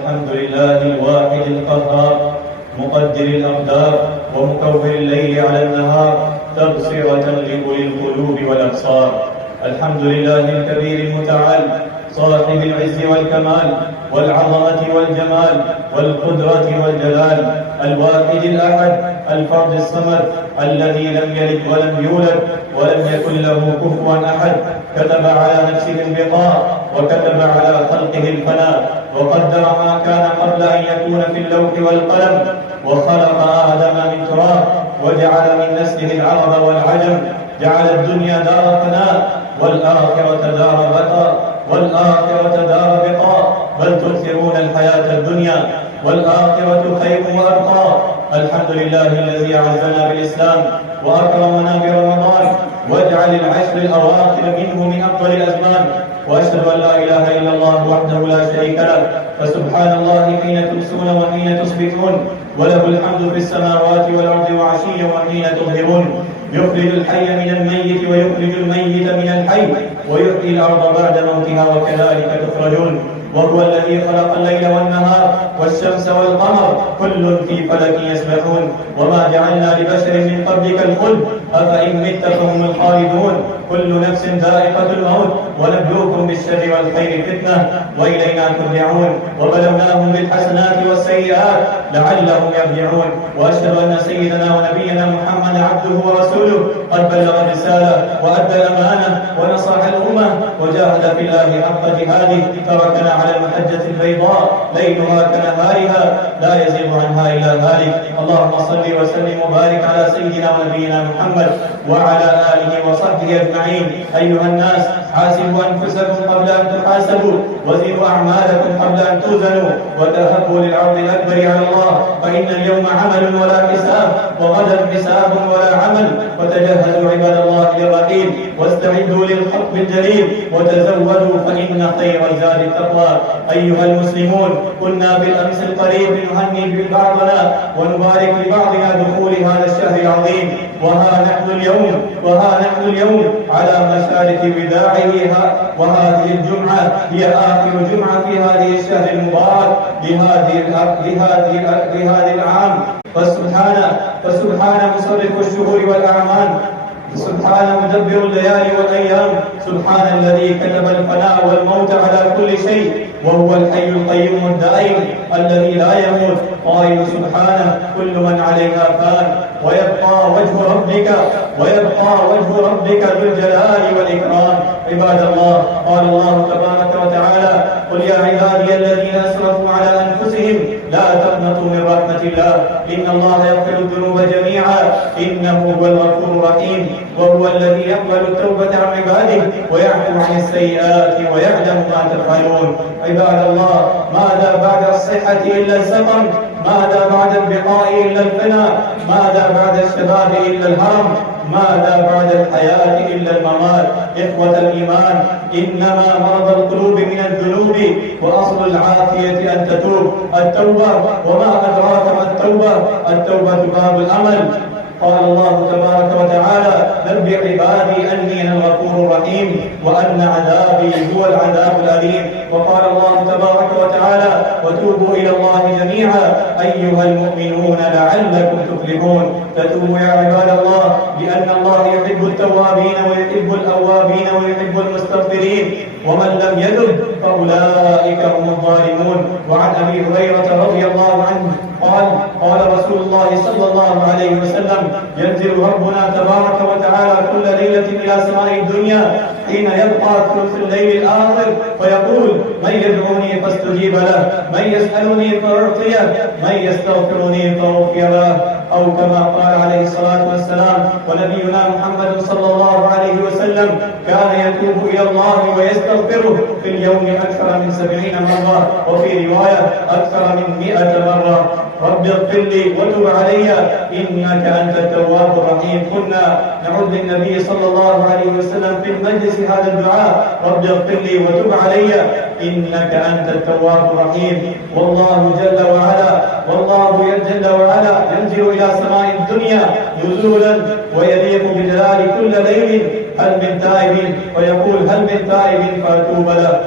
الحمد لله الواحد القهار مقدر الأقدار ومكور الليل على النهار تبصرة لأولي القلوب والأبصار. الحمد لله الكبير المتعال صاحب العز والكمال والعظمة والجمال والقدرة والجلال، الواحد الأحد الفرد الصمد الذي لم يلد ولم يولد ولم يكن له كفوا أحد. كتب على نفسه البقاء وكتب على خلقه الفناء وقدر ما كان قبل أن يكون في اللوح والقلم، وخلق آدم من تراب وجعل من نسله العرب والعجم، جعل الدنيا دار فناء والآخرة دار بقاء بل تؤثرون الحياة الدنيا والآخرة خير وأبقى. الحمد لله الذي أعزنا بالإسلام وأكرمنا برمضان واجعل العشر الأواخر منه من أفضل الأزمان، وأشهد أن لا إله إلا الله وحده لا شريك له، فسبحان الله حين تمسون وحين تصبحون، وله الحمد في السماوات والأرض وعشيا وحين تظهرون. يخرج الحي من الميت ويخرج الميت من الحي ويحيي الأرض بعد موتها وكذلك تخرجون. وهو الذي خلق الليل والنهار والشمس والقمر كل في فلك يسبحون. وما جعلنا لبشر من قبلك الخلد أفإن مت فهم الخالدون. كل نفس ذائقة الموت ونبلوكم بالشر والخير فتنة وإلينا ترجعون. وبلوناهم بالحسنات والسيئات لعلهم يرجعون. وأشهد أن سيدنا ونبينا محمد عبده ورسوله قد بلغ الرسالة وأدى الأمانة ونصح الأمة وجاهد في الله حق جهاده، تركنا على المحجة البيضاء ليلها كنهارها لا يزيغ عنها إلا هالك. اللهم صل وسلم وبارك على سيدنا ونبينا محمد وعلى آله وصحبه أجمعين. أيها الناس، حاسبوا أنفسكم قبل أن تحاسبوا، وزنوا أعمالكم قبل أن توزنوا، وتهبوا للعرض الأكبر على الله، فإن اليوم عمل ولا حساب، وغدا حساب ولا عمل. وتجهزوا عباد الله للرحيل، واستعدوا للخطب الجليل، وتزودوا فإن خير الزاد التقوى. أيها المسلمون، كنا بالأمس القريب نهني بعضنا ونبارك لبعضنا دخول هذا الشهر العظيم، وها نحن اليوم على مشارف وداعه، وهذه الجمعة هي آخر جمعة في هذه الشهر المبارك لهذه العام. فسبحان مصرف الشهور والأعمال، سبحان مدبر الليالي والأيام، سبحان الذي كتب الفناء والموت على كل شيء، وهو الحي القيوم الدائم الذي لا يموت، قائل سبحانه كل من عليها فان ويبقى وجه ربك ذو الجلال والإكرام. عباد الله، قال الله تبارك وتعالى: قل يا عبادي الذين أسرفوا على أنفسهم لا تقنطوا من رحمة الله إن الله يغفر الذنوب جميعا إنه هو الغفور الرحيم. وهو الذي يقبل التوبة عن عباده ويعفو عن السيئات ويعلم ما تفعلون. عباد الله، ماذا بعد الصحة إلا السقم؟ ماذا بعد البقاء إلا الفناء؟ ماذا بعد الشباب إلا الهرم؟ ماذا بعد الحياة إلا الممات؟ إخوة الإيمان، إنما مرض القلوب من الذنوب، وأصل العافية أن تتوب. التوبة، وما أدراك ما التوبة باب الأمل. قال الله تبارك وتعالى: نبئ عبادي أني أنا الغفور الرحيم وأن عذابي هو العذاب الأليم. وقال الله تبارك وتعالى: وتوبوا إلى الله جميعا أيها المؤمنون لعلكم تفلحون. فتوبوا يا عباد الله، لأن الله يحب التوابين ويحب الأوابين ويحب المستغفرين، ومن لم يتب فأولئك هم الظالمون. وعن أبي هريرة رضي الله عنه قال رسول الله صلى الله عليه وسلم: ينزل ربنا تبارك وتعالى كل ليلة إلى سماء الدنيا حين يبقى ثلث الليل الآخر فيقول: من يدعوني فاستجيب له، من يسألني فأعطيه، من يستغفرني فأغفر له، أو كما قال عليه الصلاة والسلام. ونبينا محمد صلى الله عليه وسلم كان يتوب إلى الله ويستغفره في اليوم أكثر من 70 مرة، وفي رواية أكثر من 100 مرة. رب اغفر لي وتب علي إنك أنت التواب الرحيم. كنا نعود للنبي صلى الله عليه وسلم في المجلس هذا الدعاء: رب اغفر لي وتب علي إنك أنت التواب الرحيم. والله جل وعلا ينزل إلى سماء الدنيا نزولا ويليق بجلال كل ليل: هل من تائب؟ فيقول: هل من تائب فأتوب له.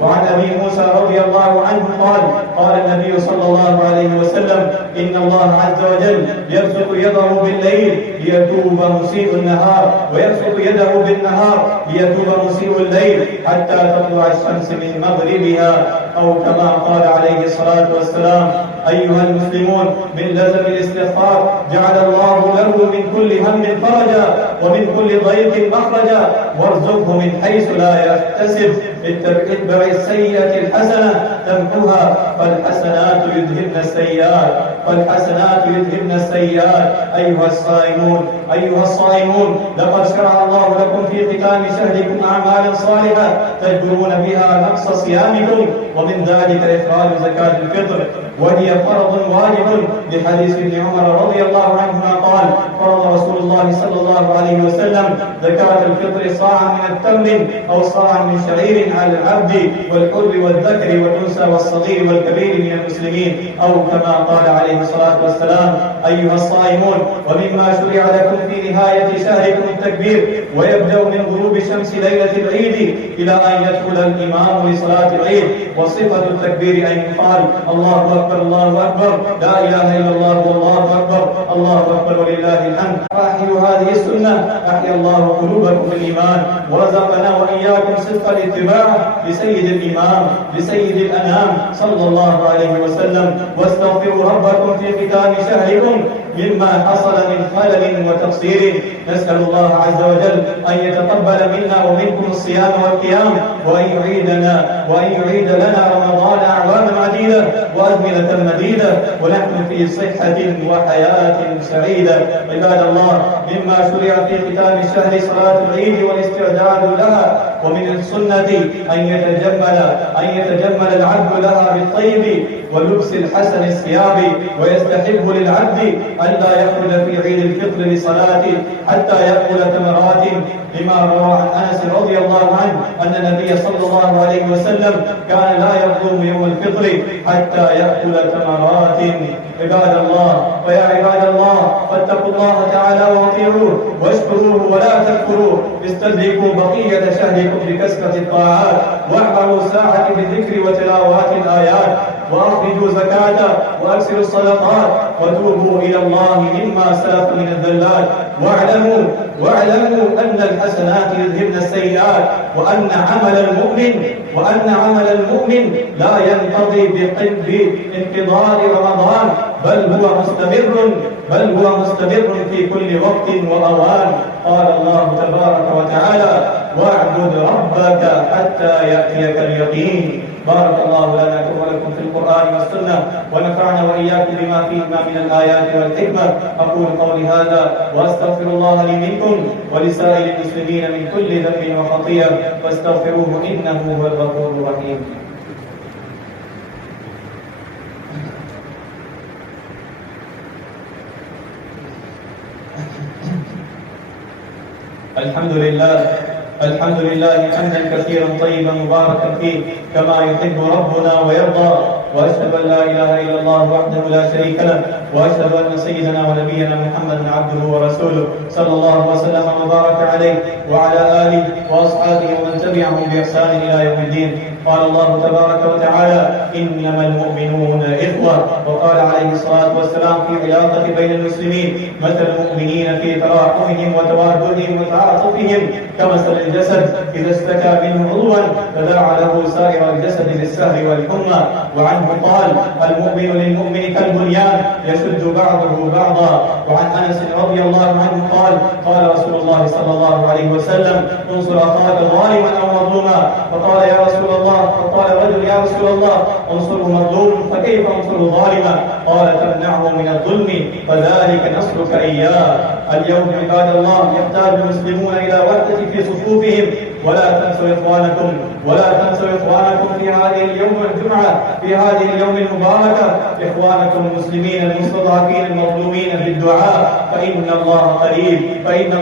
وعن أبي موسى رضي الله عنه قال قال النبي صلى الله عليه وسلم إن الله عز وجل يبسط يده بالليل ليتوب مسيء النهار، ويبسط يده بالنهار ليتوب مسيء الليل حتى تطلع الشمس من مغربها، أو كما قال عليه الصلاة والسلام. أيها المسلمون، من لزم الاستغفار جعل الله له من كل هم فرجا ومن كل ضيق مخرجا، وارزقه من حيث لا يحتسب. اتبع السيئة الحسنة تمحها، فالحسنات يذهبن السيئات، فالحسنات يذهبن السيئات. أيها الصائمون، لقد شرع الله لكم في ختام شهركم أعمالا صالحة تجبرون بها نقص صيامكم، ومن ذلك إخراج زكاة الفطر، وهي فرض واجب لحديث ابن عمر رضي الله عنهما قال فرض رسول الله صلى الله عليه وسلم زكاة الفطر صاعا من التمر أو صاعا من شعير على العبد والحر والذكر والأنثى والصغير والكبير من المسلمين، أو كما قال عليه الصلاة والسلام. أيها الصائمون، ومما شرع لكم في نهاية شهركم التكبير، ويبدأ من غروب شمس ليلة العيد إلى أن يدخل الإمام لصلاة العيد، وصفة التكبير أن يقال الله أكبر الله أكبر، لا إله إلا الله والله أكبر، الله أكبر ولله الحمد. فأحيوا هذه السنة، أحيا الله قلوبكم بالإيمان، ورزقنا وإياكم صدق الاتباع لسيد الإمام لسيد الأنام صلى الله عليه وسلم. واستغفروا ربكم في ختام شهركم مما حصل من خلل وتقصير. نسأل الله عز وجل أن يتقبل منا ومنكم الصيام والقيام، وأن يعيد لنا رمضان أعواما عديدة وأزمنة مديدة، ونحن في صحة وحياة سعيدة. عباد الله، مما شرع في ختام الشهر صلاة العيد والاستعداد لها، ومن السنة أن يتجمل العبد لها بالطيب ولبس الحسن الثياب، ويستحب للعبد ألا يخرج في عيد الفطر لصلاة حتى يأكل تمرات، لما روى عن أنس رضي الله عنه أن النبي صلى الله عليه وسلم كان لا يصوم يوم الفطر حتى يأكل تمرات. عباد الله، ويا عباد الله، فاتقوا الله تعالى واطيعوه واشكروه ولا تكفروه. استدركوا بقية شهركم بكثرة الطاعات، واعملوا ساعة بالذكر وتلاوات الآيات، وأخرجوا زكاة وأكثروا الصدقات، وتوبوا إلى الله مما سلف من الذلات. واعلموا أن الحسنات يذهبن السيئات، وأن عمل المؤمن لا ينقضي بانقضاء رمضان، بل هو مستمر في كل وقت وأوان. قال الله تبارك وتعالى: واعبد ربك حتى يأتيك اليقين. بارك الله لنا ولكم في القرآن والسنة، ونفعنا وإياكم بما فيهما من الآيات والحكمة. أقول قولي هذا وأستغفر الله لي منكم ولسائر المسلمين من كل ذنب وخطيئة، فاستغفروه إنه هو الغفور الرحيم. الحمد لله حمدا كثيرا طيبا مباركا فيه كما يحب ربنا ويرضى، واشهد ان لا اله الا الله وحده لا شريك له، واشهد ان سيدنا ونبينا محمدا عبده ورسوله صلى الله وسلم وبارك عليه وعلى اله واصحابه ومن تبعهم باحسان الى يوم الدين. قال الله تبارك وتعالى: انما المؤمنون اخوه. وقال عليه الصلاه والسلام في علاقه بين المسلمين: مثل المؤمنين في تراحمهم وتوادهم وتعاطفهم كمثل الجسد اذا اشتكى منه عضوا تداعى له سائر الجسد بالسهر والحمى. وعنه قال: المؤمن للمؤمن كالبنيان يشد بعضه بعضا. وعن انس رضي الله عنه قال: قال رسول الله صلى الله عليه وسلم: انصر اخاك ظالما او مظلوما. فقال: يا رسول الله، فقال رجل: يا رسول الله، انصره مظلوم فكيف انصره ظالما؟ قال: تمنعه من الظلم فذلك نصرك اياه. اليوم عباد الله يحتاج المسلمون الى وحده في صفوفهم، ولا تنسوا إخوانكم في هذه اليوم الجمعة، في هذه اليوم المباركة، إخوانكم المسلمين المستضعفين المظلومين بالدعاء، فإن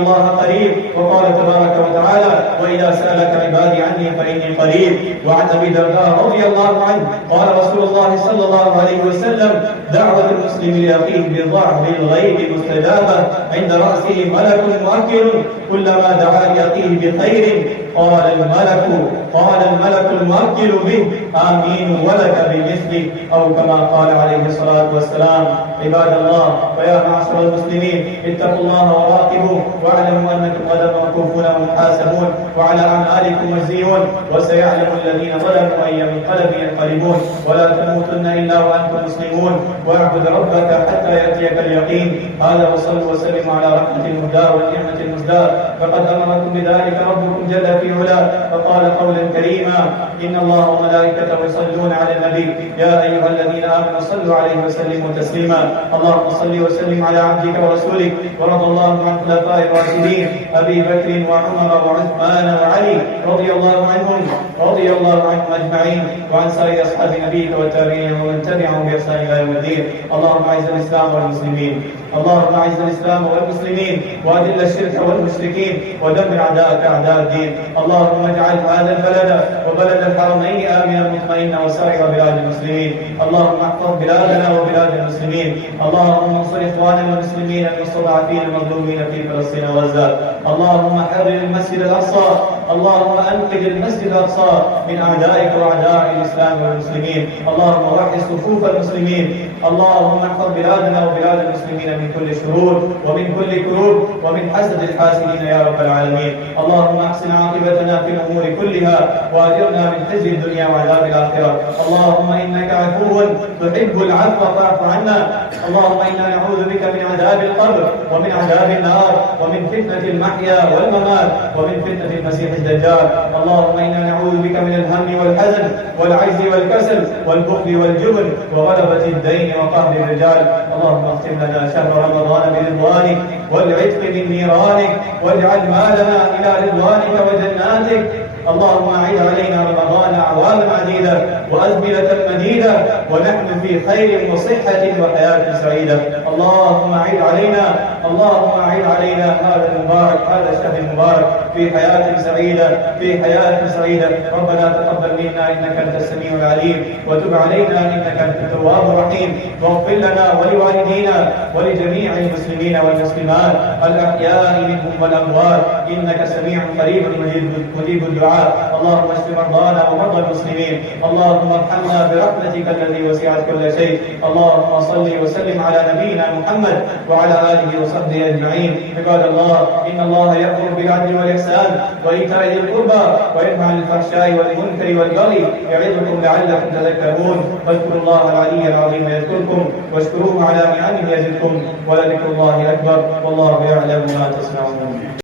الله قريب. وقال تبارك وتعالى: وإذا سألك عبادي عني فإني قريب. وعن أبي الدرداء رضي الله عنه قال رسول الله صلى الله عليه وسلم: دعوة المسلم لأخيه بظهر الغيب مستجابة، عند رأسه ملك مؤكل، كلما دعا لأخيه بخير قال الملك الموكل به آمين ولك بمثله، أو كما قال عليه الصلاة والسلام. عباد الله ويا معشر المسلمين، اتقوا الله وراقبوه، واعلموا أنكم غدا موقوفون ومحاسبون، وعلى أعمالكم مجزيون، وسيعلم الذين ظلموا أي منقلب ينقلبون. ولا تموتن إلا وأنتم مسلمون، واعبد ربك حتى يأتيك اليقين. هذا وصلوا وسلموا على رحمة المهداة والنعمة المزداة، فقد أمركم بذلك ربكم جل في علاه، فقال قولا كريما: إن الله وملائكته يصلون على النبي يا أيها الذين آمنوا صلوا عليه وسلموا تسليما. اللهم صل وسلم على عبدك ورسولك، ورضى الله عن خلفاء الراشدين أبي بكر وعمر وعثمان وعلي رضي الله عنهم أجمعين، وعن سائر أصحاب نبيك والتابعين ومن تبعهم بإحسان إلى يوم الدين. اللهم أعز الإسلام والمسلمين، اللهم أعز الإسلام والمسلمين، وأذل الشرك والمشركين، ودمر أعداءك أعداء الدين. اللهم اجعل هذا البلد وبلد الحرمين آمنا مطمئنا وسائر بلاد المسلمين. اللهم احفظ بلادنا وبلاد المسلمين. اللهم انصر إخواننا المسلمين المستضعفين المظلومين في فلسطين وغزة. اللهم حرر المسجد الأقصى، اللهم أنقذ المسجد الأقصى من أعدائك وأعداء الإسلام والمسلمين. اللهم وحد صفوف المسلمين. اللهم احفظ بلادنا وبلاد المسلمين من كل شرور ومن كل كروب ومن حسد الحاسدين يا رب العالمين. اللهم احسن عاقبتنا في الأمور كلها، وأجرنا من خزي الدنيا وعذاب الآخرة. اللهم إنك عفو تحب العفو فاعف عنا. اللهم إنا نعوذ بك من عذاب القبر ومن عذاب النار ومن فتنة المحيا والممات ومن فتنة المسيح الدجال. اللهم إنا نعوذ بك من الهم والحزن والعجز والكسل والبخل والجبن وغلبة الدين وقهر الرجال. اللهم اختم لنا شهر رمضان برضوانك والعتق من نيرانك، واجعل مالنا إلى رضوانك وجناتك. اللهم أعد علينا رمضان أعواما عديدة وأزمنة مديدة، ونحن في خير وصحة وحياة سعيدة. اللهم أعد علينا هذا المبارك، هذا الشهر المبارك في حياة سعيدة. ربنا تقبل منا إنك أنت السميع العليم، وتب علينا إنك أنت التواب الرحيم، واغفر لنا ولوالدينا ولجميع المسلمين والمسلمات الأحياء منهم والأموات، إنك سميع قريب مجيب الدعاء. اللهم اشف مرضانا ومرضى المسلمين. اللهم ارحمنا برحمتك الذي وسعت كل شيء. اللهم صل وسلم على نبينا محمد وعلى آله وصحبه أجمعين. عباد الله، إن الله يأمر بالعدل والإحسان وإيتاء ذي القربى وينهى عن الفحشاء والمنكر والبغي يعظكم لعلكم تذكرون. واذكروا الله العلي العظيم يذكركم، واشكروه على نعمه يزدكم، ولذكر الله أكبر، والله يعلم ما تصنعون.